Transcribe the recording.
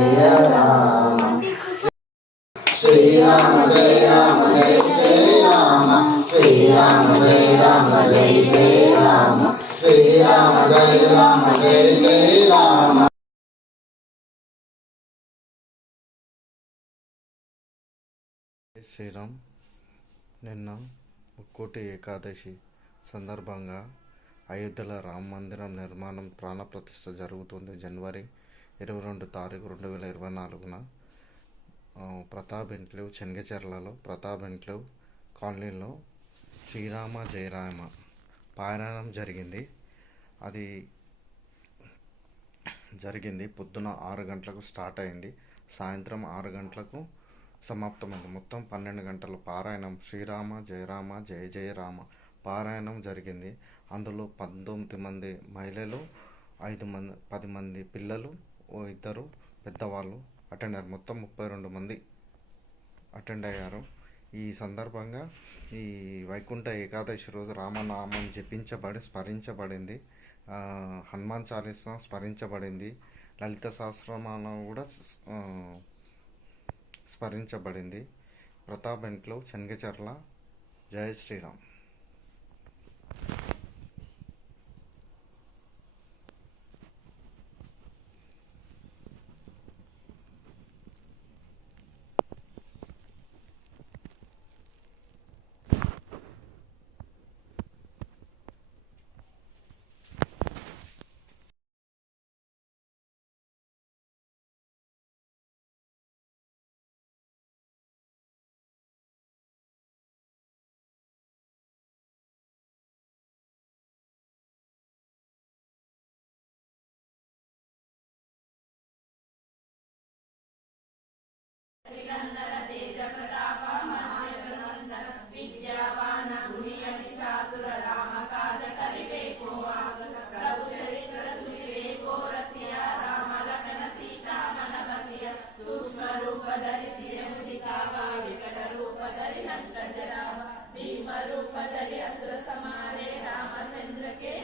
జయ రామ శ్రీరామ జయ రామ జయ జయ రామ శ్రీరామ జయ రామ జయ జయ రామ శ్రీరామ జయ రామ జయ జయ రామ. శ్రీరామ్. నిన్న ముక్కోటి ఏకాదశి సందర్భంగా అయోధ్యలో రామ మందిరం నిర్మాణం ప్రాణప్రతిష్ఠ జరుగుతుంది. జనవరి 22 తారీఖు 2024 ప్రతాప్ ఎన్క్లేవ్ చెంగచెర్లలో ప్రతాప్ ఎన్క్లేవ్ కాలనీలో శ్రీరామ జయరామ పారాయణం జరిగింది. పొద్దున 6 గంటలకు స్టార్ట్ అయింది, సాయంత్రం 6 గంటలకు సమాప్తమైంది. మొత్తం 12 గంటల పారాయణం శ్రీరామ జయరామ జయ జయ రామ పారాయణం జరిగింది. అందులో 19 మంది మహిళలు, 10 మంది పిల్లలు, 2 పెద్దవాళ్ళు అటెండ్ అయ్యారు. మొత్తం 32 మంది అటెండ్ అయ్యారు. ఈ సందర్భంగా ఈ వైకుంఠ ఏకాదశి రోజు రామనామం స్మరించబడింది. హనుమాన్ చాలీసా స్మరించబడింది. లలిత సహస్రనామం కూడా స్మరించబడింది. ప్రతాప్ ఎన్క్లేవ్ చెంగచెర్ల. జై శ్రీరామ్. విద్యావాన గుణియతి చాతుర రామ కాజ కరివేకో ప్రభు చరిత్ర సువివేకో రసియా రామ లఖన సీతా మన బసియ సూక్ష్మ రూప ధరి సిరముది కావా వికట రూప ధరి నంత జరావ భీమ రూప ధరి అసుర సమారే రామచంద్ర కే